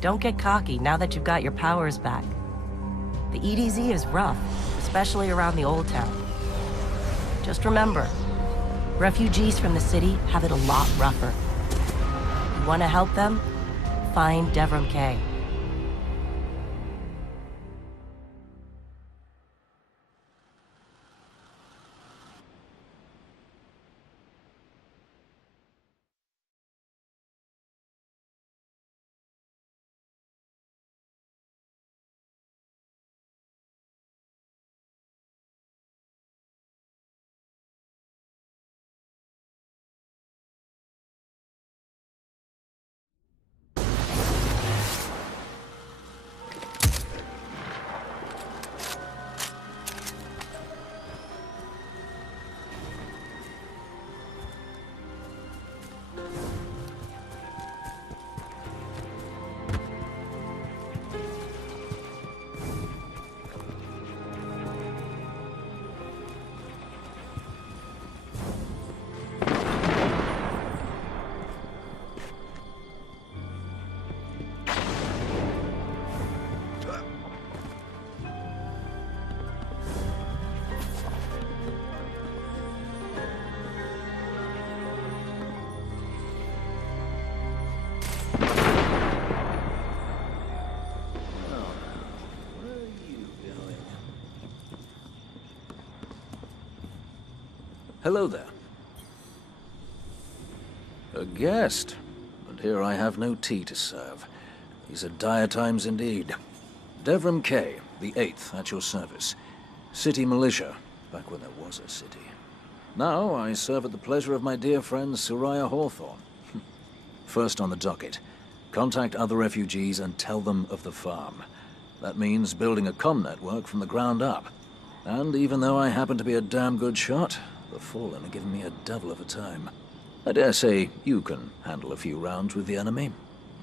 Don't get cocky now that you've got your powers back. The EDZ is rough, especially around the Old Town. Just remember, refugees from the city have it a lot rougher. You want to help them? Find Devrim K. Hello there. A guest, and here I have no tea to serve. These are dire times indeed. Devrim K, the 8th, at your service. City militia, back when there was a city. Now I serve at the pleasure of my dear friend Soraya Hawthorne. First on the docket, contact other refugees and tell them of the farm. That means building a comm network from the ground up. And even though I happen to be a damn good shot, the Fallen are giving me a devil of a time. I dare say you can handle a few rounds with the enemy.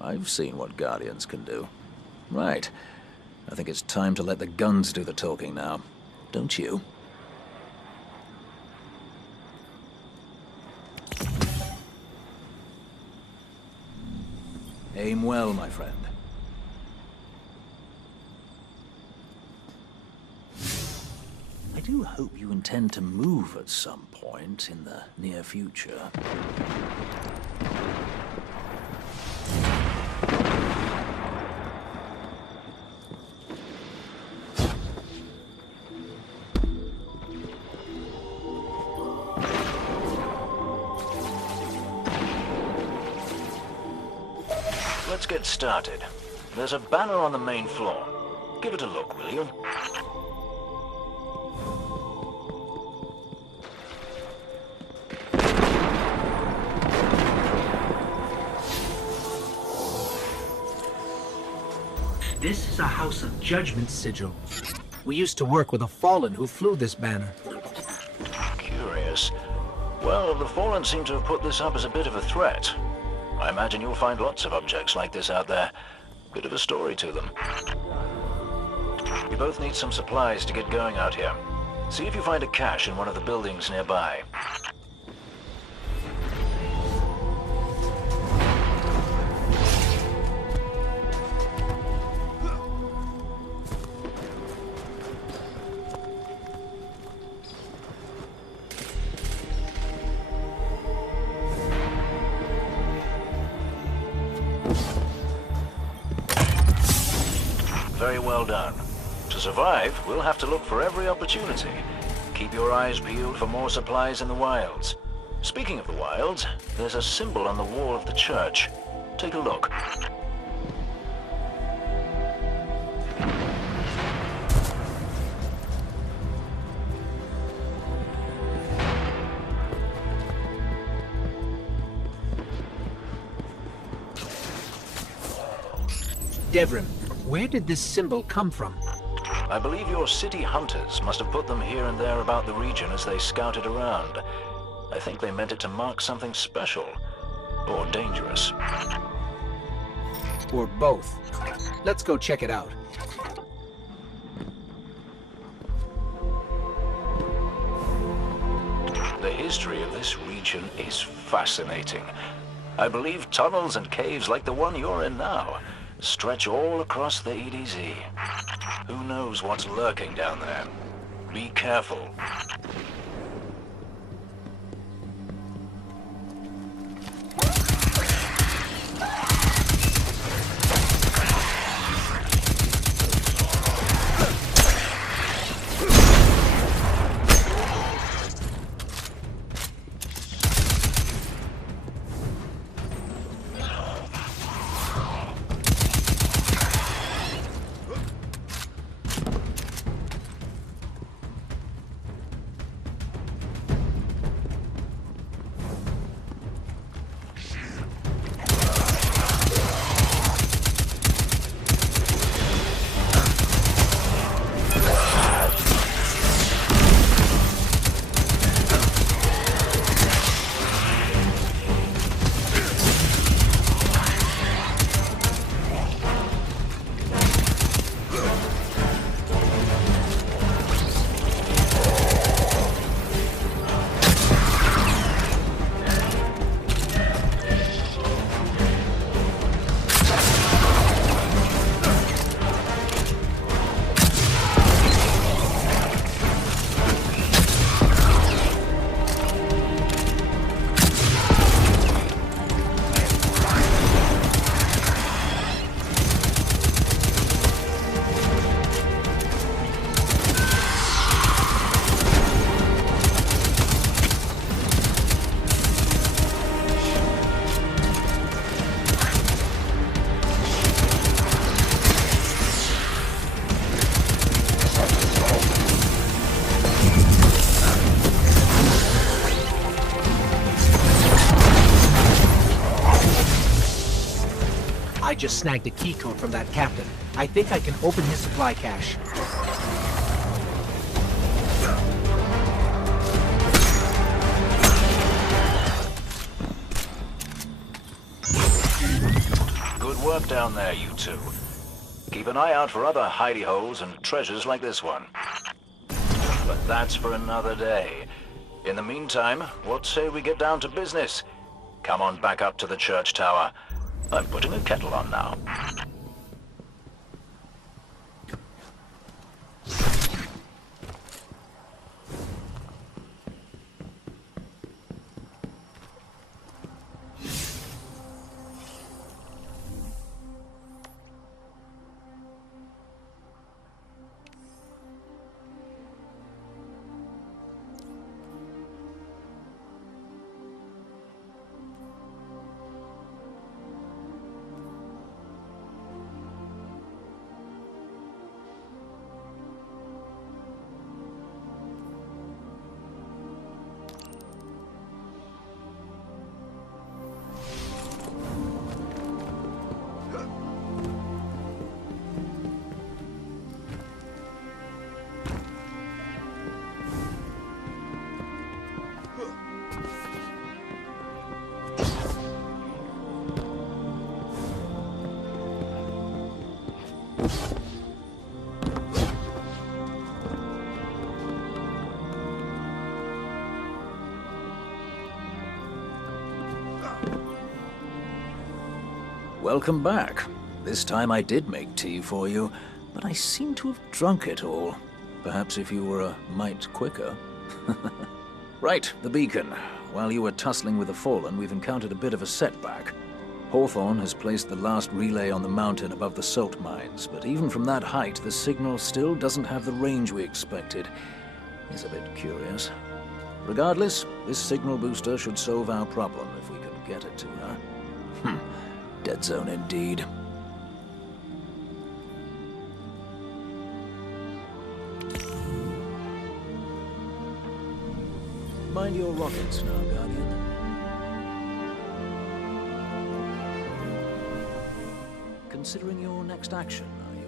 I've seen what Guardians can do. Right. I think it's time to let the guns do the talking now. Don't you? Aim well, my friend. I do hope you intend to move at some point in the near future. Let's get started. There's a banner on the main floor. Give it a look, will you? This is a House of Judgment sigil. We used to work with a Fallen who flew this banner. Curious. Well, the Fallen seem to have put this up as a bit of a threat. I imagine you'll find lots of objects like this out there. Bit of a story to them. You both need some supplies to get going out here. See if you find a cache in one of the buildings nearby. Very well done. To survive, we'll have to look for every opportunity. Keep your eyes peeled for more supplies in the wilds. Speaking of the wilds, there's a symbol on the wall of the church. Take a look. Devrim, where did this symbol come from? I believe your city hunters must have put them here and there about the region as they scouted around. I think they meant it to mark something special. Or dangerous. Or both. Let's go check it out. The history of this region is fascinating. I believe tunnels and caves like the one you're in now stretch all across the EDZ. Who knows what's lurking down there? Be careful. I just snagged a key code from that captain. I think I can open his supply cache. Good work down there, you two. Keep an eye out for other hidey holes and treasures like this one. But that's for another day. In the meantime, what say we get down to business? Come on back up to the church tower. I'm putting a kettle on now. Welcome back. This time I did make tea for you, but I seem to have drunk it all. Perhaps if you were a mite quicker. Right, the beacon. While you were tussling with the Fallen, we've encountered a bit of a setback. Hawthorne has placed the last relay on the mountain above the salt mines, but even from that height, the signal still doesn't have the range we expected. It's a bit curious. Regardless, this signal booster should solve our problem if we can get it to her. Dead zone indeed. Mind your rockets now, Guardian. Considering your next action, are you?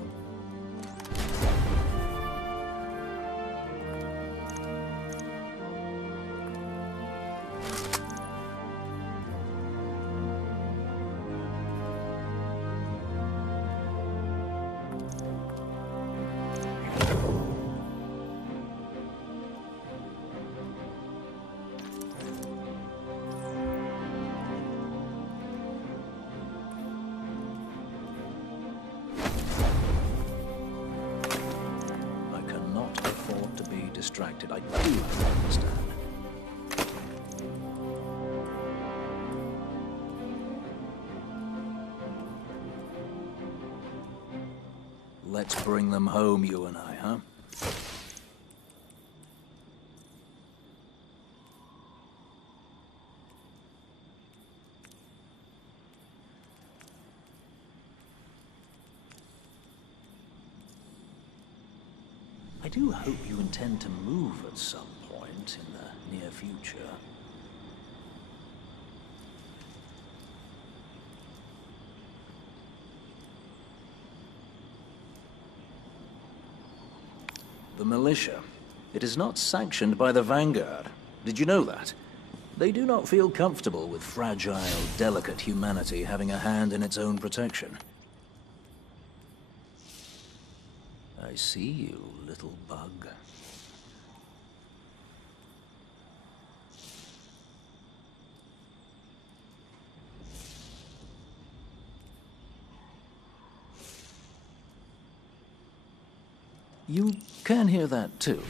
distracted. I do understand. Let's bring them home, you and I, huh? I do hope you intend to move at some point in the near future. The militia. It is not sanctioned by the Vanguard. Did you know that? They do not feel comfortable with fragile, delicate humanity having a hand in its own protection. I see you, little bug. You can hear that too.